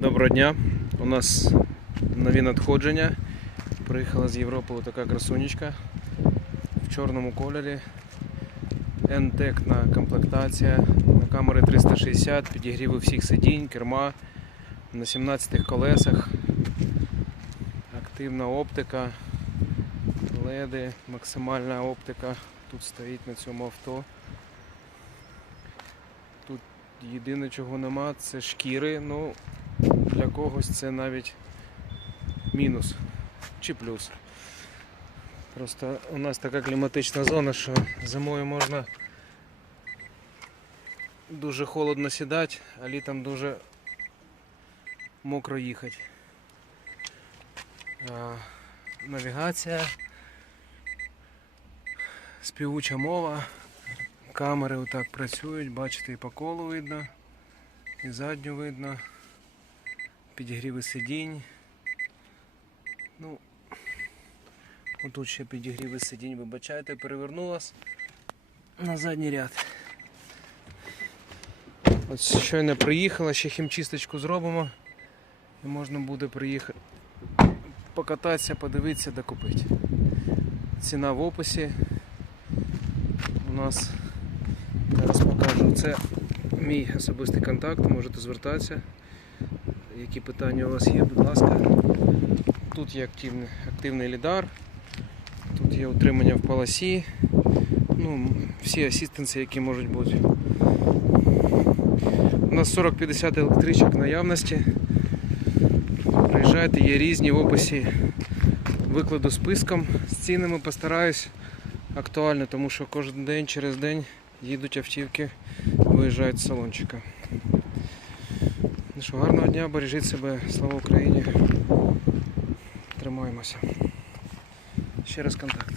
Доброго дня. У нас нові надходження. Приїхала з Європи така красунечка в чорному кольорі. N-текна комплектація. На камери 360, підігріви всіх сидінь, керма на 17 колесах. Активна оптика, леди, максимальна оптика тут стоїть на цьому авто. Тут єдине чого нема, це шкіри. Ну, для когось це навіть мінус чи плюс. Просто у нас така кліматична зона, що зимою можна дуже холодно сідати, а літом дуже мокро їхати. Навігація, співуча мова, камери отак працюють, бачите, і по колу видно, і задню видно підігріви сидінь. Ну, отут ще підігріви сидінь, вибачайте, перевернулась на задній ряд. От щойно приїхала, ще хімчисточку зробимо. І можна буде приїхати покататися, подивитися, докупити. Ціна в описі. У нас зараз покажу. Це мій особистий контакт, можете звертатися які питання у вас є, будь ласка. Тут є активний, активний лідар, тут є утримання в полосі, ну, всі асистенси, які можуть бути. У нас 40-50 електричок наявності. Приїжджайте, є різні в описі викладу списком. З цінами постараюсь актуально, тому що кожен день через день їдуть автівки, виїжджають з салончика. Ну що, гарного дня, бережіть себе, слава Україні. Тримаємося. Ще раз контакт.